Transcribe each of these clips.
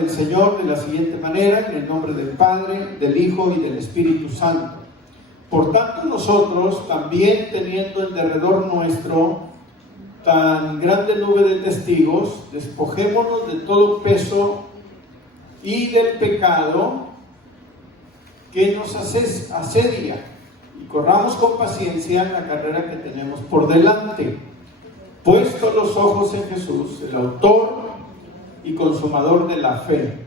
Del Señor de la siguiente manera, en el nombre del Padre, del Hijo y del Espíritu Santo. Por tanto, nosotros, también teniendo en derredor nuestro tan grande nube de testigos, despojémonos de todo peso y del pecado que nos asedia, y corramos con paciencia la carrera que tenemos por delante, puesto los ojos en Jesús, el autor y consumador de la fe,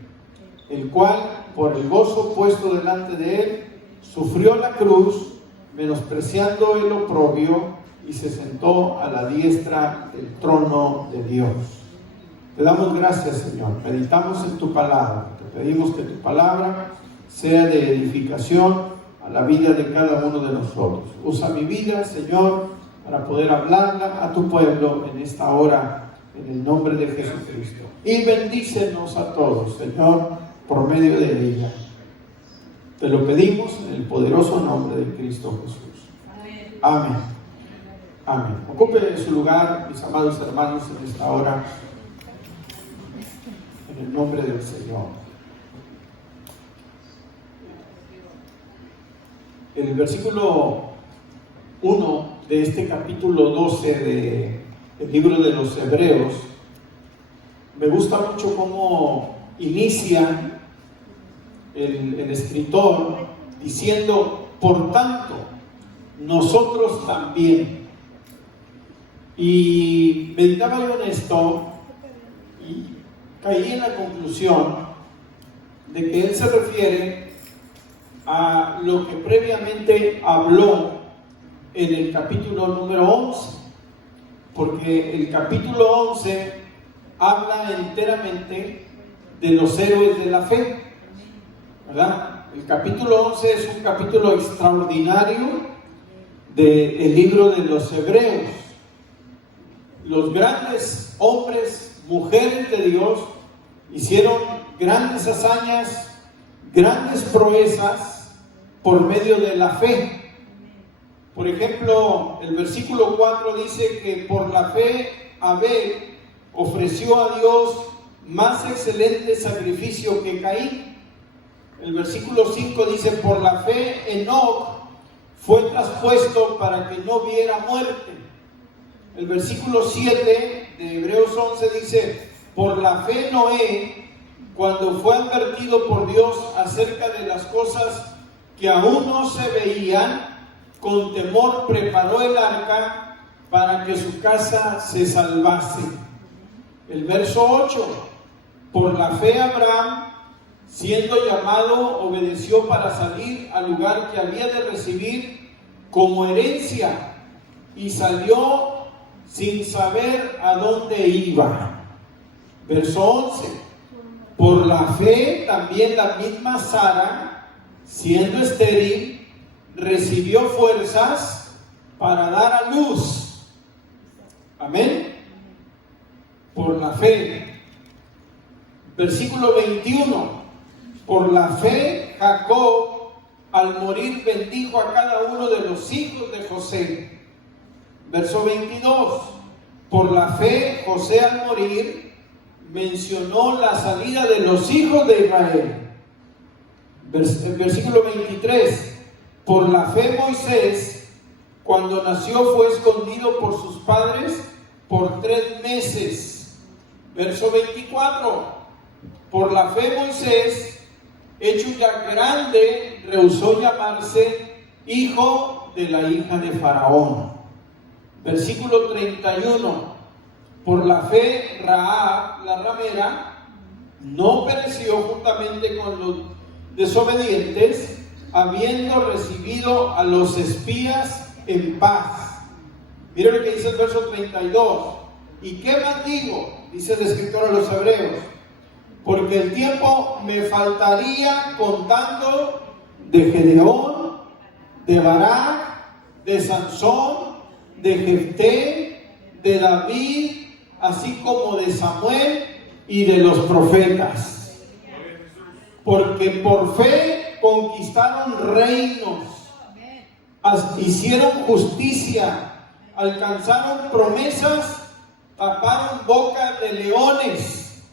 el cual, por el gozo puesto delante de él, sufrió la cruz, menospreciando el oprobio, y se sentó a la diestra del trono de Dios. Te damos gracias, Señor. Meditamos en tu palabra. Te pedimos que tu palabra sea de edificación a la vida de cada uno de nosotros. Usa mi vida, Señor, para poder hablarla a tu pueblo en esta hora, en el nombre de Jesucristo. Y bendícenos a todos, Señor, por medio de ella. Te lo pedimos en el poderoso nombre de Cristo Jesús. Amén. Amén. Ocupe su lugar, mis amados hermanos, en esta hora, en el nombre del Señor. El versículo 1 de este capítulo 12 del libro de los Hebreos, me gusta mucho cómo inicia el escritor diciendo: por tanto, nosotros también. Y meditaba yo en esto y caí en la conclusión de que él se refiere a lo que previamente habló en el capítulo número 11, porque el capítulo 11 habla enteramente de los héroes de la fe, ¿verdad? El capítulo 11 es un capítulo extraordinario del libro de los Hebreos. Los grandes hombres, mujeres de Dios, hicieron grandes hazañas, grandes proezas por medio de la fe. Por ejemplo, el versículo 4 dice que por la fe Abel ofreció a Dios más excelente sacrificio que Caín. El versículo 5 dice: por la fe Enoc fue traspuesto para que no viera muerte. El versículo 7 de Hebreos 11 dice: por la fe Noé, cuando fue advertido por Dios acerca de las cosas que aún no se veían, con temor preparó el arca para que su casa se salvase. El verso 8: por la fe Abraham, siendo llamado, obedeció para salir al lugar que había de recibir como herencia, y salió sin saber a dónde iba. Verso 11: por la fe también la misma Sara, siendo estéril, recibió fuerzas para dar a luz. Amén. Por la fe. Versículo 21: por la fe Jacob, al morir, bendijo a cada uno de los hijos de José. Verso 22: por la fe José, al morir, mencionó la salida de los hijos de Israel. Versículo 23: por la fe Moisés, cuando nació, fue escondido por sus padres por 3 meses. Verso 24: por la fe Moisés, hecho ya grande, rehusó llamarse hijo de la hija de Faraón. Versículo 31: por la fe Rahab, la ramera, no pereció juntamente con los desobedientes, habiendo recibido a los espías en paz. Miren lo que dice el verso 32: ¿y qué más digo? Dice el escritor a los Hebreos: porque el tiempo me faltaría contando de Gedeón, de Barak, de Sansón, de Jefté, de David, así como de Samuel y de los profetas. Porque por fe conquistaron reinos, hicieron justicia, alcanzaron promesas, taparon boca de leones,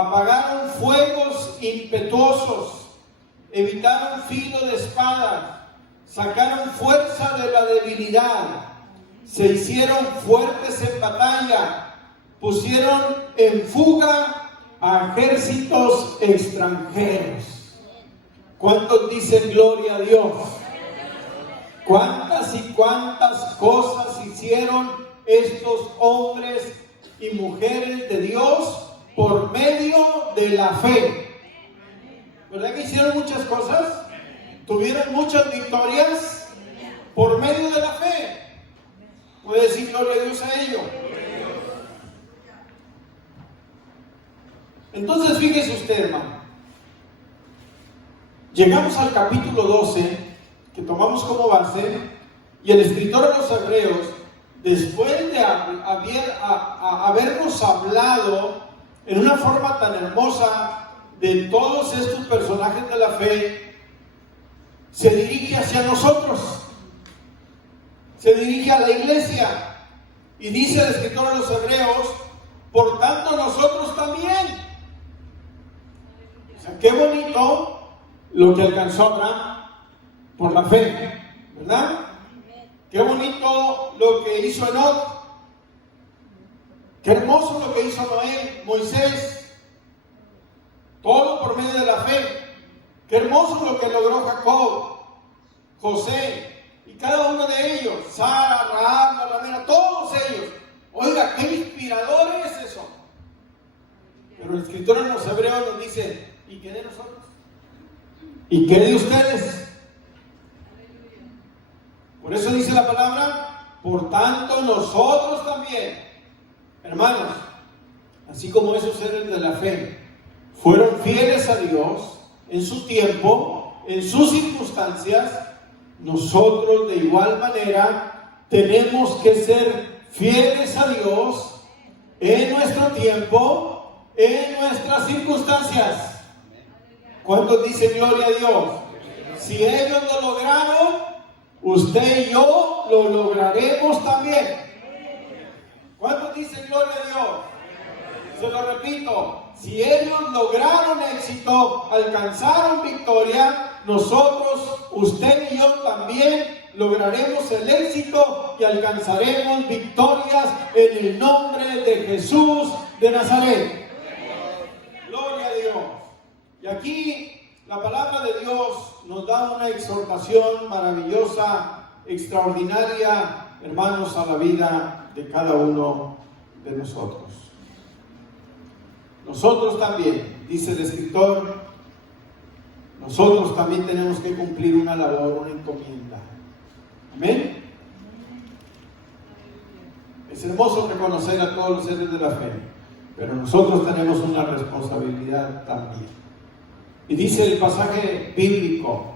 apagaron fuegos impetuosos, evitaron filo de espadas, sacaron fuerza de la debilidad, se hicieron fuertes en batalla, pusieron en fuga a ejércitos extranjeros. ¿Cuántos dicen gloria a Dios? ¿Cuántas y cuántas cosas hicieron estos hombres y mujeres de Dios por medio de la fe? ¿Verdad que hicieron muchas cosas? ¿Tuvieron muchas victorias por medio de la fe? ¿Puede decir gloria a Dios a ello? Entonces fíjese usted, hermano. Llegamos al capítulo 12, que tomamos como base, y el escritor de los Hebreos, después de habernos hablado en una forma tan hermosa de todos estos personajes de la fe, se dirige hacia nosotros, se dirige a la iglesia, y dice el escritor de los Hebreos: por tanto nosotros también. O sea, qué bonito lo que alcanzó Abraham por la fe, ¿verdad? Qué bonito lo que hizo Enoch. Qué hermoso lo que hizo Noé, Moisés. Todo por medio de la fe. Qué hermoso lo que logró Jacob, José y cada uno de ellos. Sara, Rahab, la ramera, todos ellos. Oiga, qué inspiradores son. Pero el escritor en los Hebreos nos dice: ¿y qué de nosotros? ¿Y qué de ustedes? Por eso dice la palabra: por tanto nosotros también, hermanos, así como esos seres de la fe fueron fieles a Dios en su tiempo, en sus circunstancias, nosotros de igual manera tenemos que ser fieles a Dios en nuestro tiempo, en nuestras circunstancias. ¿Cuántos dicen gloria a Dios? Si ellos lo lograron, usted y yo lo lograremos también. ¿Cuántos dicen gloria a Dios? Se lo repito: si ellos lograron éxito, alcanzaron victoria, nosotros, usted y yo también lograremos el éxito y alcanzaremos victorias en el nombre de Jesús de Nazaret. Gloria a Dios. Y aquí la palabra de Dios nos da una exhortación maravillosa, extraordinaria, hermanos, a la vida de cada uno de nosotros. Nosotros también, dice el escritor, nosotros también tenemos que cumplir una labor, una encomienda. Amén. Es hermoso reconocer a todos los seres de la fe, pero nosotros tenemos una responsabilidad también. Y dice el pasaje bíblico: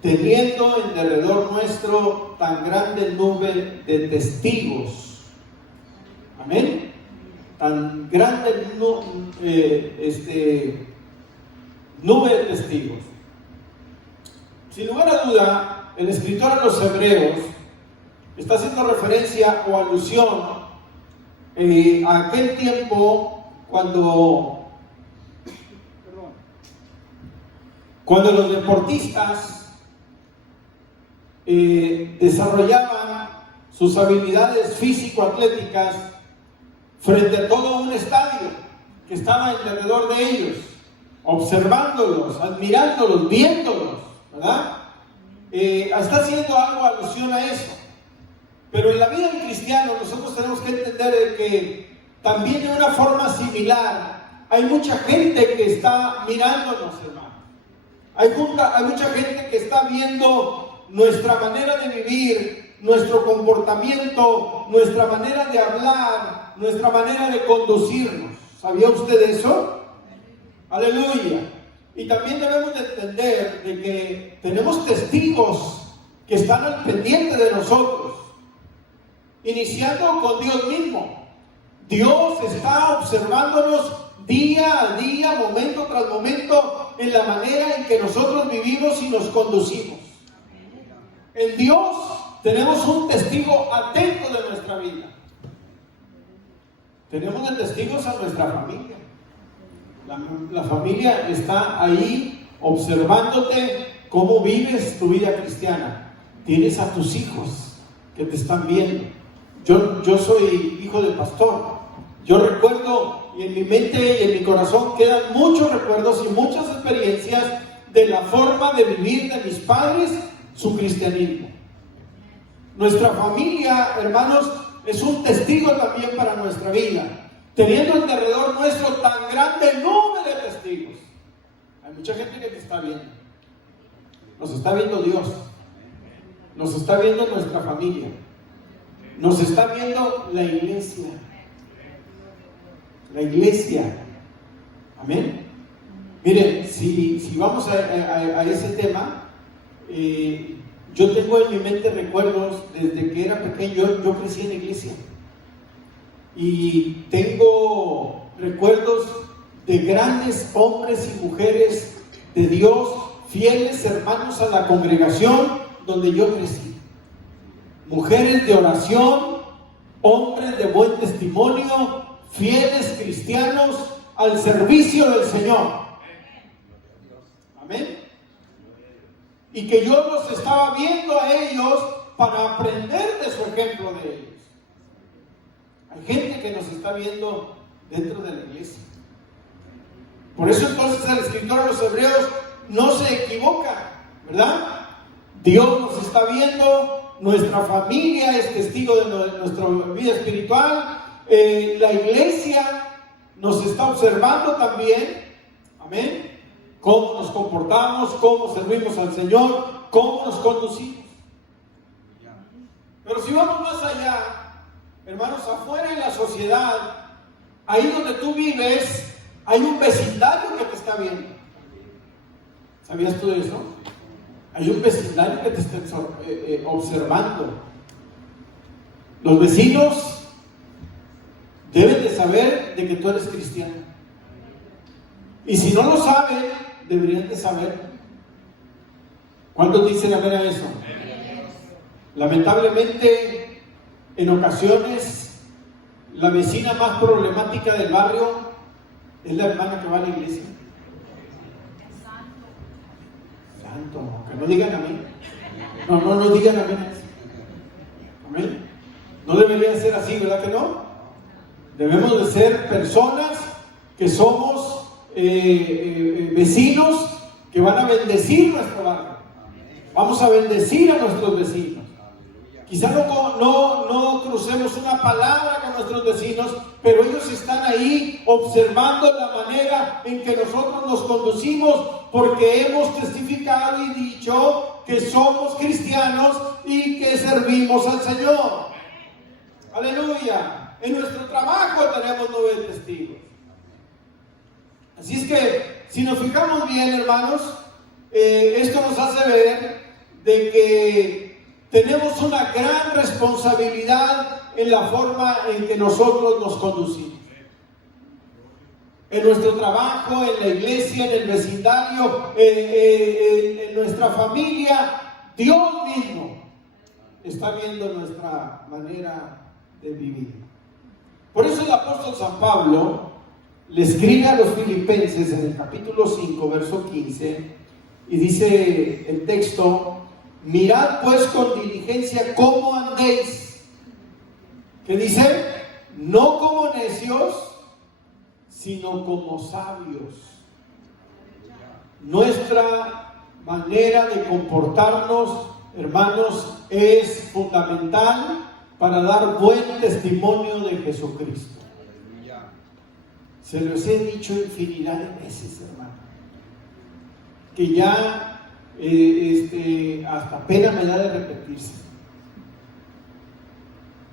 teniendo en derredor nuestro tan grande nube de testigos. Amén. Tan grande nube de testigos. Sin lugar a duda, el escritor de los Hebreos está haciendo referencia o alusión a aquel tiempo cuando los deportistas desarrollaban sus habilidades físico-atléticas frente a todo un estadio que estaba alrededor de ellos, observándolos, admirándolos, viéndolos, ¿verdad? Está haciendo algo alusión a eso. Pero en la vida del cristiano nosotros tenemos que entender de que también de una forma similar hay mucha gente que está mirándonos, hermano. Hay mucha gente que está viendo nuestra manera de vivir, nuestro comportamiento, nuestra manera de hablar, nuestra manera de conducirnos. ¿Sabía usted eso? Aleluya. Y también debemos de entender de que tenemos testigos que están al pendiente de nosotros, iniciando con Dios mismo. Dios está observándonos día a día, momento tras momento, en la manera en que nosotros vivimos y nos conducimos. En Dios tenemos un testigo atento de nuestra vida. Tenemos de testigos a nuestra familia, La familia está ahí observándote cómo vives tu vida cristiana. Tienes a tus hijos que te están viendo. Yo soy hijo de pastor. Yo recuerdo, y en mi mente y en mi corazón quedan muchos recuerdos y muchas experiencias de la forma de vivir de mis padres su cristianismo. Nuestra familia, hermanos, es un testigo también para nuestra vida, teniendo alrededor nuestro tan grande número de testigos. Hay mucha gente que te está viendo. Nos está viendo Dios, nos está viendo nuestra familia, nos está viendo la iglesia. La iglesia. Amén. Miren, si vamos a ese tema, yo tengo en mi mente recuerdos desde que era pequeño. Yo crecí en la iglesia y tengo recuerdos de grandes hombres y mujeres de Dios, fieles hermanos a la congregación donde yo crecí, mujeres de oración, hombres de buen testimonio, fieles cristianos al servicio del Señor. Amén. Y que yo los estaba viendo a ellos para aprender de su ejemplo de ellos. Hay gente que nos está viendo dentro de la iglesia. Por eso entonces el escritor de los Hebreos no se equivoca, ¿verdad? Dios nos está viendo, nuestra familia es testigo de nuestra vida espiritual, la iglesia nos está observando también, amén, cómo nos comportamos, cómo servimos al Señor, cómo nos conducimos. Pero si vamos más allá, hermanos, afuera en la sociedad, ahí donde tú vives, hay un vecindario que te está viendo. ¿Sabías tú de eso? Hay un vecindario que te está observando. Los vecinos deben de saber de que tú eres cristiano. Y si no lo saben, deberían de saber. ¿Cuántos dicen amén a eso? Lamentablemente, en ocasiones, la vecina más problemática del barrio es la hermana que va a la iglesia. Santo, que no digan amén. No digan amén. Amén. No debería ser así, ¿verdad que no? Debemos de ser personas que somos vecinos que van a bendecir nuestro barrio. Vamos a bendecir a nuestros vecinos. Quizá no crucemos una palabra con nuestros vecinos, pero ellos están ahí observando la manera en que nosotros nos conducimos, porque hemos testificado y dicho que somos cristianos y que servimos al Señor. Aleluya. En nuestro trabajo tenemos 9 testigos. Así es que, si nos fijamos bien, hermanos, esto nos hace ver de que tenemos una gran responsabilidad en la forma en que nosotros nos conducimos. En nuestro trabajo, en la iglesia, en el vecindario, en nuestra familia, Dios mismo está viendo nuestra manera de vivir. Por eso el apóstol San Pablo le escribe a los filipenses en el capítulo 5, verso 15, y dice el texto: mirad pues con diligencia cómo andéis. ¿Qué dice? No como necios, sino como sabios. Nuestra manera de comportarnos, hermanos, es fundamental para dar buen testimonio de Jesucristo. Se los he dicho infinidad de veces, hermano, que ya hasta pena me da de repetirse.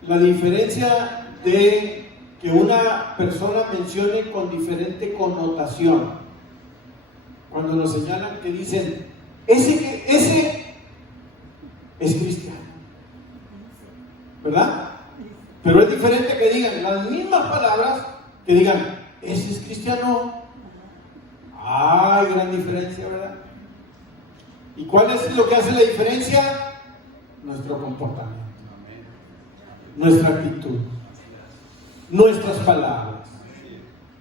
La diferencia de que una persona mencione con diferente connotación, cuando lo señalan, que dicen ese es cristiano, ¿verdad? Pero es diferente que digan las mismas palabras, que digan ese es cristiano. Hay gran diferencia, ¿verdad? ¿Y cuál es lo que hace la diferencia? Nuestro comportamiento, nuestra actitud, nuestras palabras.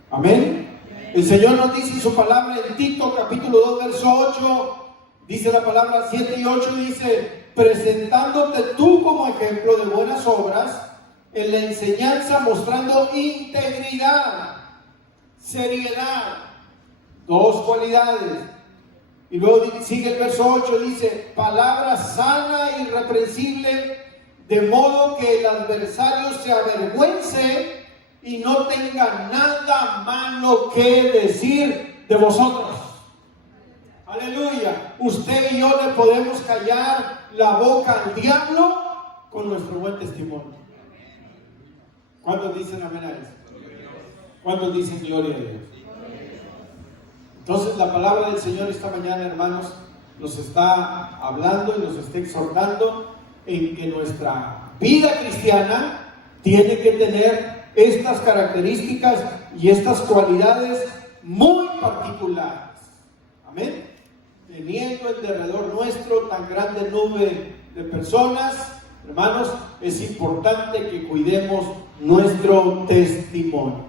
Amén. El Señor nos dice en su palabra en Tito capítulo 2 verso 8, dice la palabra 7 y 8, dice: presentándote tú como ejemplo de buenas obras en la enseñanza, mostrando integridad, seriedad, dos cualidades. Y luego sigue el verso 8, dice: palabra sana e irreprensible, de modo que el adversario se avergüence y no tenga nada malo que decir de vosotros. Aleluya. Usted y yo le podemos callar la boca al diablo con nuestro buen testimonio. ¿Cuántos dicen amén a eso? ¿Cuántos dicen gloria a Dios? Entonces la palabra del Señor esta mañana, hermanos, nos está hablando y nos está exhortando en que nuestra vida cristiana tiene que tener estas características y estas cualidades muy particulares. Amén. Teniendo en derredor nuestro tan grande nube de personas, hermanos, es importante que cuidemos nuestro testimonio.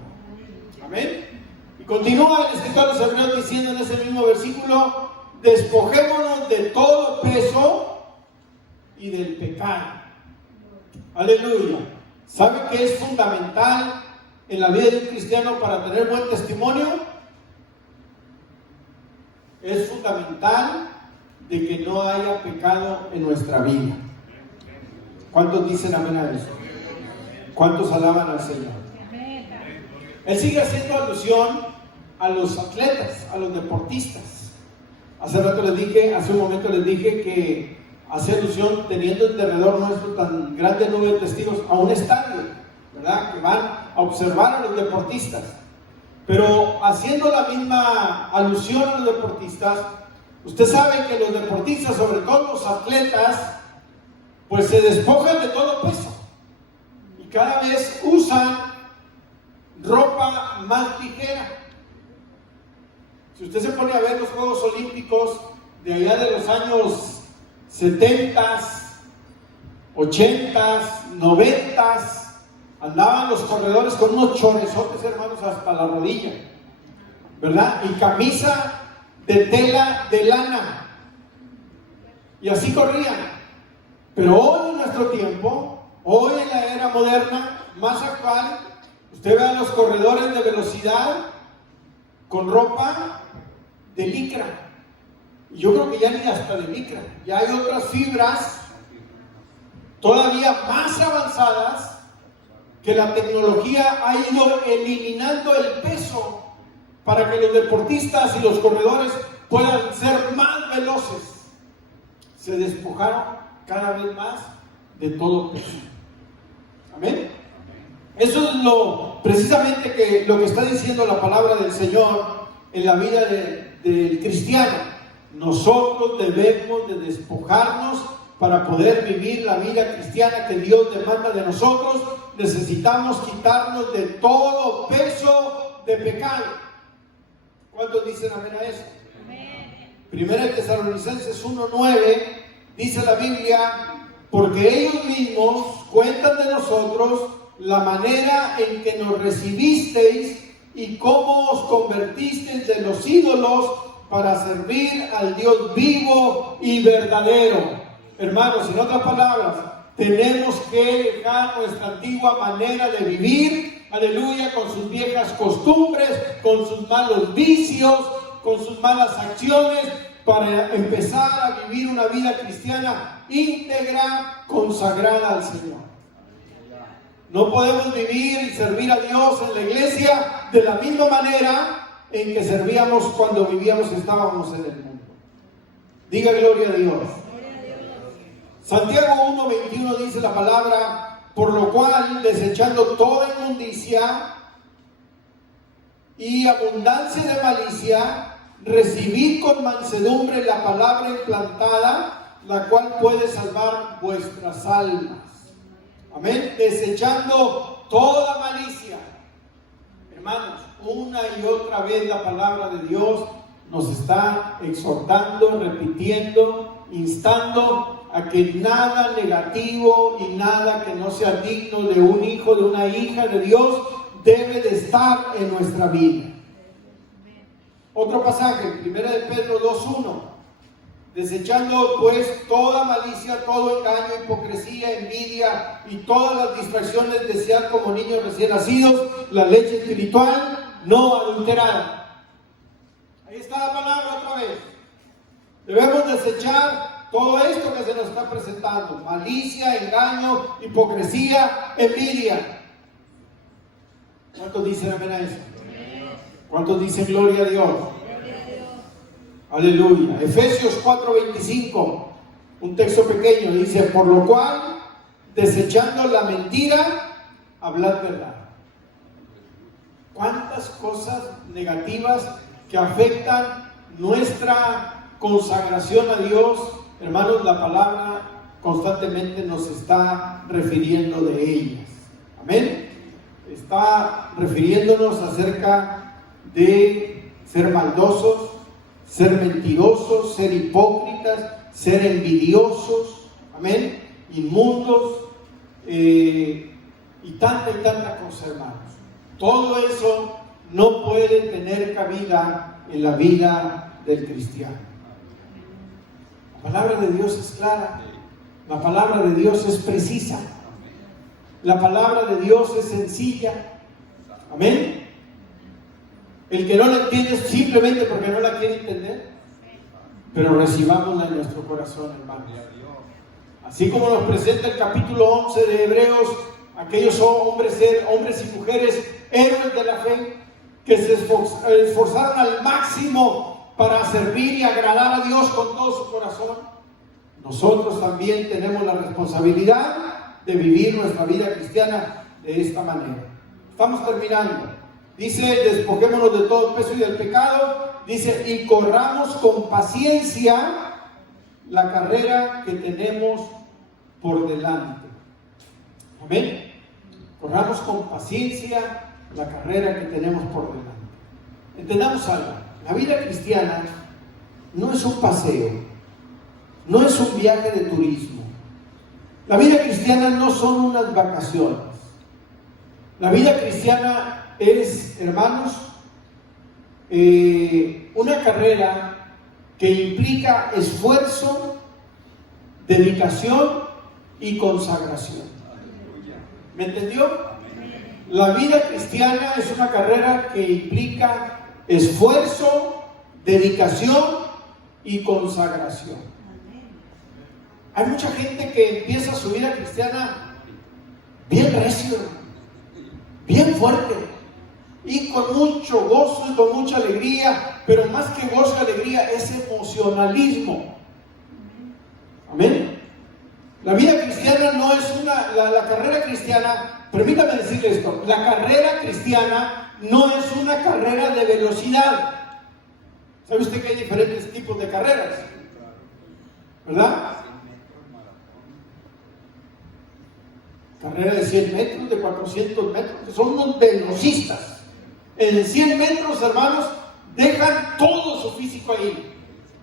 Amén. Y continúa el escritor de los Hebreos diciendo en ese mismo versículo: despojémonos de todo peso y del pecado. Aleluya. ¿Sabe qué es fundamental en la vida de un cristiano para tener buen testimonio? Es fundamental de que no haya pecado en nuestra vida. ¿Cuántos dicen amén a eso? ¿Cuántos alaban al Señor? Él sigue haciendo alusión a los atletas, a los deportistas. Hace un momento les dije que hace alusión, teniendo en derredor nuestro tan grande nube de testigos, a un estadio, ¿verdad? Que van a observar a los deportistas. Pero haciendo la misma alusión a los deportistas, usted sabe que los deportistas, sobre todo los atletas, pues se despojan de todo peso y cada vez usan ropa más ligera. Si usted se pone a ver los Juegos Olímpicos de allá de los años 70, 80, 90, andaban los corredores con unos choresotes, hermanos, hasta la rodilla, ¿verdad? Y camisa de tela de lana, y así corrían. Pero hoy en nuestro tiempo, hoy en la era moderna, más actual, usted ve a los corredores de velocidad con ropa de licra. Y yo creo que ya ni hasta de licra, ya hay otras fibras todavía más avanzadas que la tecnología ha ido eliminando el peso para que los deportistas y los corredores puedan ser más veloces. Se despojaron cada vez más de todo peso. Amén. Eso es precisamente lo que está diciendo la palabra del Señor en la vida del cristiano. Nosotros debemos de despojarnos para poder vivir la vida cristiana que Dios demanda de nosotros. Necesitamos quitarnos de todo peso de pecado. ¿Cuántos dicen amén a eso? Primera de Tesalonicenses 1:9 dice la Biblia: porque ellos mismos cuentan de nosotros la manera en que nos recibisteis y cómo os convertisteis de los ídolos para servir al Dios vivo y verdadero. Hermanos, en otras palabras, tenemos que dejar nuestra antigua manera de vivir, aleluya, con sus viejas costumbres, con sus malos vicios, con sus malas acciones, para empezar a vivir una vida cristiana íntegra, consagrada al Señor. No podemos vivir y servir a Dios en la iglesia de la misma manera en que servíamos cuando estábamos en el mundo. Diga gloria a Dios. Santiago 1:21 dice la palabra: por lo cual, desechando toda inmundicia y abundancia de malicia, recibid con mansedumbre la palabra implantada, la cual puede salvar vuestras almas. Amén. Desechando toda malicia. Hermanos, una y otra vez la palabra de Dios nos está exhortando, repitiendo, instando a que nada negativo y nada que no sea digno de un hijo, de una hija de Dios, debe de estar en nuestra vida. Otro pasaje, 1 de Pedro 2:1. Desechando pues toda malicia, todo engaño, hipocresía, envidia y todas las distracciones, desead como niños recién nacidos la leche espiritual no adulterada. Ahí está la palabra otra vez. Debemos desechar todo esto que se nos está presentando: malicia, engaño, hipocresía, envidia. ¿Cuántos dicen amén a eso? ¿Cuántos dicen gloria a Dios? Aleluya. Efesios 4:25, un texto pequeño, dice: por lo cual, desechando la mentira, hablad verdad. ¿Cuántas cosas negativas que afectan nuestra consagración a Dios? Hermanos, la palabra constantemente nos está refiriendo de ellas. Amén. Está refiriéndonos acerca de ser maldosos, ser mentirosos, ser hipócritas, ser envidiosos, amén, inmundos, y tanta cosa, hermanos. Todo eso no puede tener cabida en la vida del cristiano. La palabra de Dios es clara, la palabra de Dios es precisa, la palabra de Dios es sencilla, amén. El que no la entiende es simplemente porque no la quiere entender, pero recibámosla en nuestro corazón, hermanos. Así como nos presenta el capítulo 11 de Hebreos, aquellos hombres y mujeres héroes de la fe que se esforzaron al máximo para servir y agradar a Dios con todo su corazón. Nosotros también tenemos la responsabilidad de vivir nuestra vida cristiana de esta manera. Estamos terminando. Dice: despojémonos de todo peso y del pecado. Dice: y corramos con paciencia la carrera que tenemos por delante. Amén. Corramos con paciencia la carrera que tenemos por delante. Entendamos algo: la vida cristiana no es un paseo, no es un viaje de turismo. La vida cristiana no son unas vacaciones. La vida cristiana es, hermanos, una carrera que implica esfuerzo, dedicación y consagración. ¿Me entendió? La vida cristiana es una carrera que implica esfuerzo, dedicación y consagración. Hay mucha gente que empieza su vida cristiana bien recio, bien fuerte, y con mucho gozo y con mucha alegría, pero más que gozo y alegría es emocionalismo. Amén. La vida cristiana no es la carrera cristiana, permítame decirle esto: la carrera cristiana no es una carrera de velocidad. ¿Sabe usted que hay diferentes tipos de carreras? ¿Verdad? Carrera de 100 metros, de 400 metros, que son unos velocistas. En 100 metros, hermanos, dejan todo su físico ahí,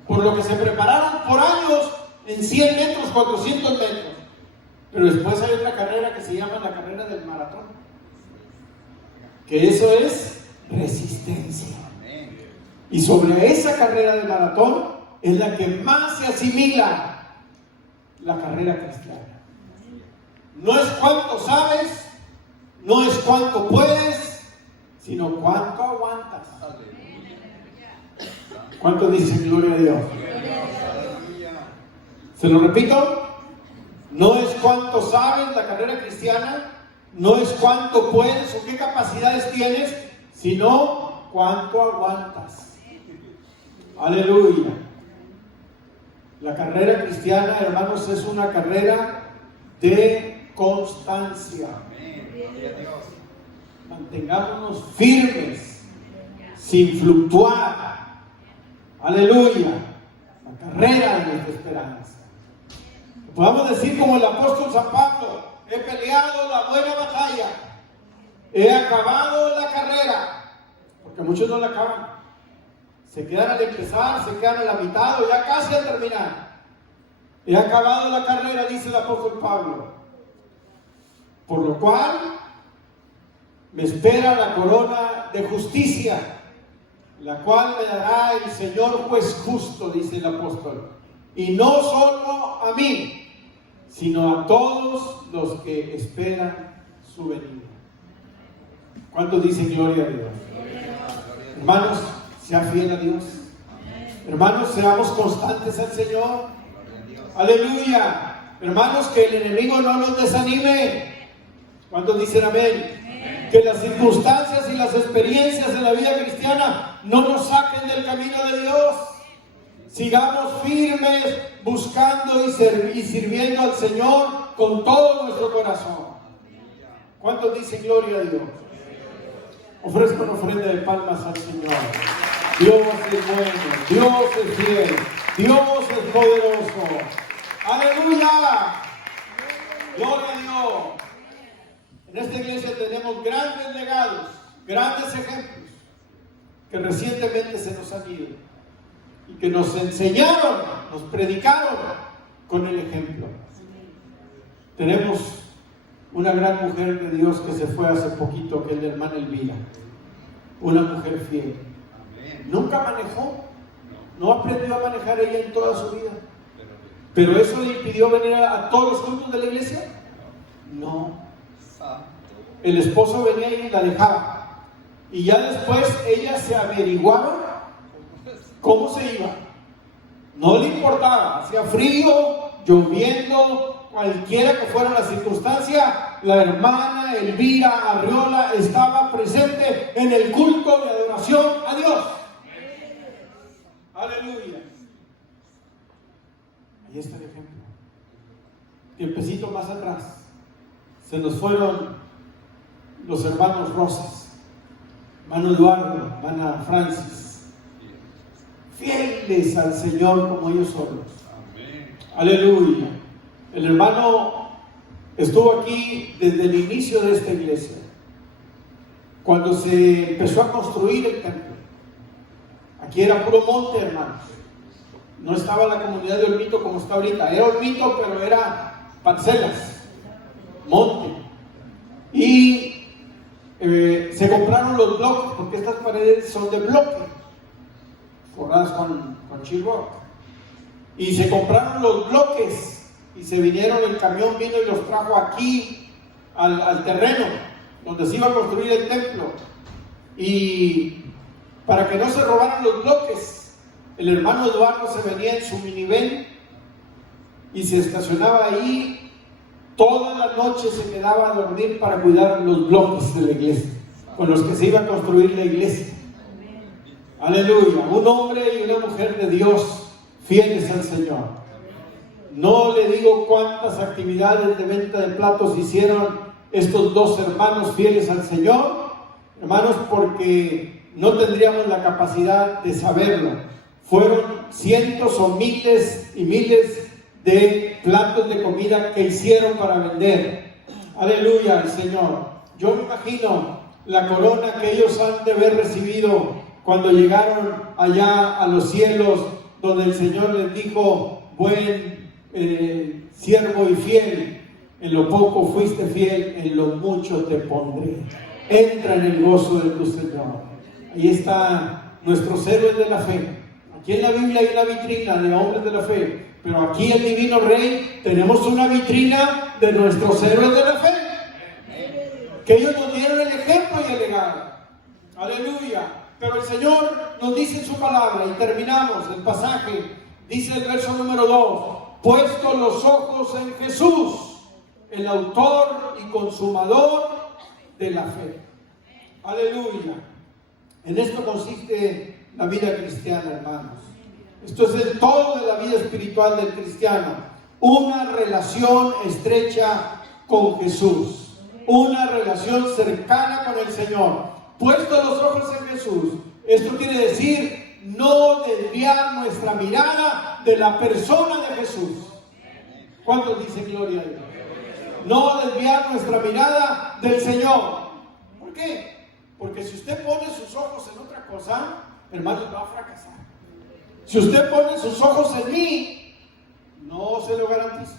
por lo que se prepararon por años en 100 metros, 400 metros. Pero después hay otra carrera que se llama la carrera del maratón, que eso es resistencia. Y sobre esa carrera del maratón es la que más se asimila la carrera cristiana. No es cuánto sabes, no es cuánto puedes, sino cuánto aguantas. ¿Cuánto dicen gloria a Dios? Se lo repito: no es cuánto sabes la carrera cristiana, no es cuánto puedes o qué capacidades tienes, sino cuánto aguantas. Aleluya. La carrera cristiana, hermanos, es una carrera de constancia. Mantengámonos firmes, sin fluctuar. Aleluya. La carrera de nuestra esperanza. Podamos decir como el apóstol San Pablo: he peleado la buena batalla, he acabado la carrera. Porque muchos no la acaban, se quedan al empezar, se quedan a la mitad o ya casi al terminar. He acabado la carrera, dice el apóstol Pablo, por lo cual me espera la corona de justicia, la cual me dará el Señor juez justo, dice el apóstol, y no solo a mí, sino a todos los que esperan su venida. ¿Cuántos dicen gloria a Dios? Hermanos, sea fiel a Dios. Hermanos, seamos constantes al Señor. Aleluya. Hermanos, que el enemigo no nos desanime. ¿Cuántos dicen amén? Que las circunstancias y las experiencias de la vida cristiana no nos saquen del camino de Dios. Sigamos firmes, buscando y sirviendo al Señor con todo nuestro corazón. ¿Cuántos dicen gloria a Dios? Ofrezco una ofrenda de palmas al Señor. Dios es bueno, Dios es fiel, Dios es poderoso. ¡Aleluya! ¡Gloria a Dios! En esta iglesia tenemos grandes legados, grandes ejemplos que recientemente se nos han ido y que nos enseñaron, nos predicaron con el ejemplo. Tenemos una gran mujer de Dios que se fue hace poquito, que es la hermana Elvira, una mujer fiel. Nunca manejó, no aprendió a manejar ella en toda su vida, pero eso le impidió venir a todos los cultos de la iglesia. No. El esposo venía y la dejaba, y ya después ella se averiguaba cómo se iba. No le importaba, hacía frío, lloviendo, cualquiera que fuera la circunstancia, la hermana Elvira Arriola estaba presente en el culto de adoración a Dios. Aleluya. Ahí está el ejemplo. Tiempecito más atrás se nos fueron los hermanos Rosas, hermano Eduardo, hermana Francis, fieles al Señor como ellos solos. Aleluya. El hermano estuvo aquí desde el inicio de esta iglesia, cuando se empezó a construir el templo. Aquí era puro monte, hermanos. No estaba la comunidad de Olmito como está ahorita. Era Olmito, pero era parcelas, monte. Y se compraron los bloques, porque estas paredes son de bloque, forradas con chirroc. Y se compraron los bloques y se vinieron, el camión vino y los trajo aquí al terreno donde se iba a construir el templo. Y para que no se robaran los bloques, el hermano Eduardo se venía en su minivan y se estacionaba ahí. Toda la noche se quedaba a dormir para cuidar los bloques de la iglesia, con los que se iba a construir la iglesia. Aleluya. Un hombre y una mujer de Dios, fieles al Señor. No le digo cuántas actividades de venta de platos hicieron estos dos hermanos fieles al Señor, hermanos, porque no tendríamos la capacidad de saberlo. Fueron cientos o miles y miles de platos de comida que hicieron para vender. Aleluya al Señor. Yo me imagino la corona que ellos han de haber recibido cuando llegaron allá a los cielos, donde el Señor les dijo: buen siervo y fiel, en lo poco fuiste fiel, en lo mucho te pondré. Entra en el gozo de tu Señor. Ahí están nuestros héroes de la fe. Aquí en la Biblia hay una vitrina de hombres de la fe, pero aquí el Divino Rey tenemos una vitrina de nuestros héroes de la fe, que ellos nos dieron el ejemplo y el legado. Aleluya. Pero el Señor nos dice en su palabra, y terminamos el pasaje, dice el verso número 2: puesto los ojos en Jesús, el autor y consumador de la fe. Aleluya. En esto consiste la vida cristiana, hermanos. Esto es el todo de la vida espiritual del cristiano. Una relación estrecha con Jesús, una relación cercana con el Señor. Puesto los ojos en Jesús, esto quiere decir no desviar nuestra mirada de la persona de Jesús. ¿Cuántos dicen gloria a Dios? No desviar nuestra mirada del Señor. ¿Por qué? Porque si usted pone sus ojos en otra cosa, hermanos, va a fracasar. Si usted pone sus ojos en mí, no se lo garantizo.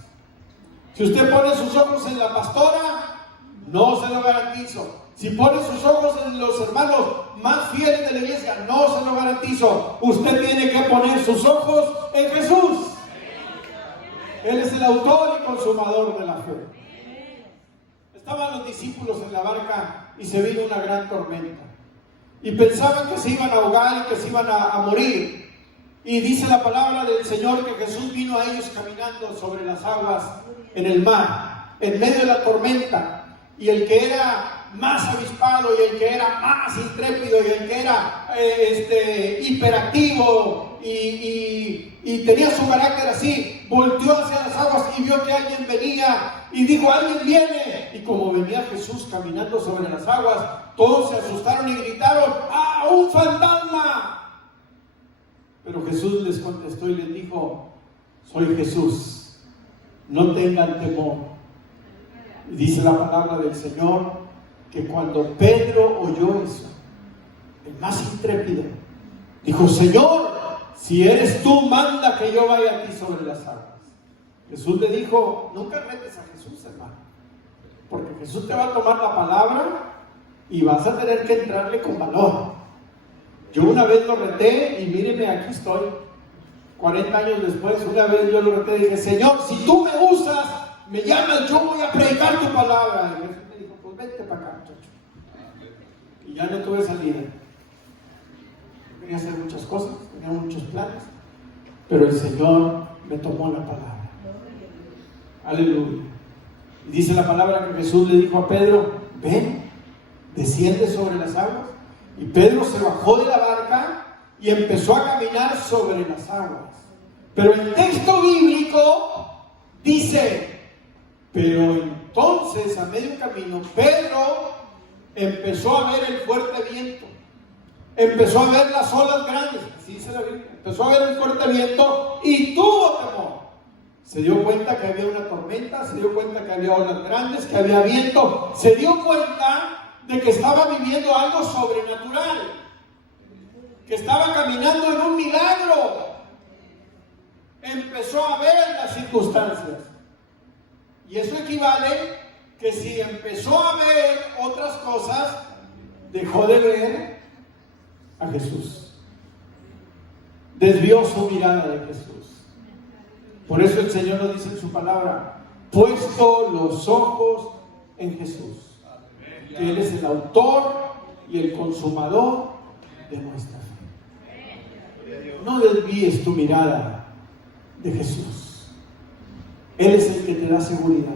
Si usted pone sus ojos en la pastora, no se lo garantizo. Si pone sus ojos en los hermanos más fieles de la iglesia, no se lo garantizo. Usted tiene que poner sus ojos en Jesús. Él es el autor y consumador de la fe. Estaban los discípulos en la barca y se vino una gran tormenta. Y pensaban que se iban a ahogar y que se iban a morir. Y dice la palabra del Señor que Jesús vino a ellos caminando sobre las aguas en el mar, en medio de la tormenta. Y el que era más avispado y el que era más intrépido y el que era hiperactivo y tenía su carácter así, volteó hacia las aguas y vio que alguien venía y dijo: alguien viene. Y como venía Jesús caminando sobre las aguas, todos se asustaron y gritaron: ¡ah, un fantasma! Pero Jesús les contestó y les dijo: soy Jesús, no tengan temor. Y dice la palabra del Señor que cuando Pedro oyó eso, el más intrépido, dijo: Señor, si eres tú, manda que yo vaya aquí sobre las aguas. Jesús le dijo: nunca retes a Jesús, hermano, porque Jesús te va a tomar la palabra y vas a tener que entrarle con valor. Yo una vez lo reté y míreme, aquí estoy, 40 años después. Una vez yo lo reté y dije: Señor, si tú me usas, me llamas, yo voy a predicar tu palabra. Y Jesús me dijo: pues vente para acá, muchacho. Y ya no tuve salida. Quería hacer muchas cosas, tenía muchos planes, pero el Señor me tomó la palabra. Aleluya. Y dice la palabra que Jesús le dijo a Pedro: ven, desciende sobre las aguas. Y Pedro se bajó de la barca y empezó a caminar sobre las aguas. Pero el texto bíblico dice: pero entonces a medio camino Pedro empezó a ver el fuerte viento, empezó a ver las olas grandes, así dice la Biblia, empezó a ver el fuerte viento y tuvo temor. Se dio cuenta que había una tormenta, se dio cuenta que había olas grandes, que había viento, se dio cuenta de que estaba viviendo algo sobrenatural, que estaba caminando en un milagro. Empezó a ver las circunstancias. Y eso equivale que si empezó a ver otras cosas, dejó de ver a Jesús. Desvió su mirada de Jesús. Por eso el Señor nos dice en su palabra: puesto los ojos en Jesús, que Él es el autor y el consumador de nuestra fe. No desvíes tu mirada de Jesús. Él es el que te da seguridad.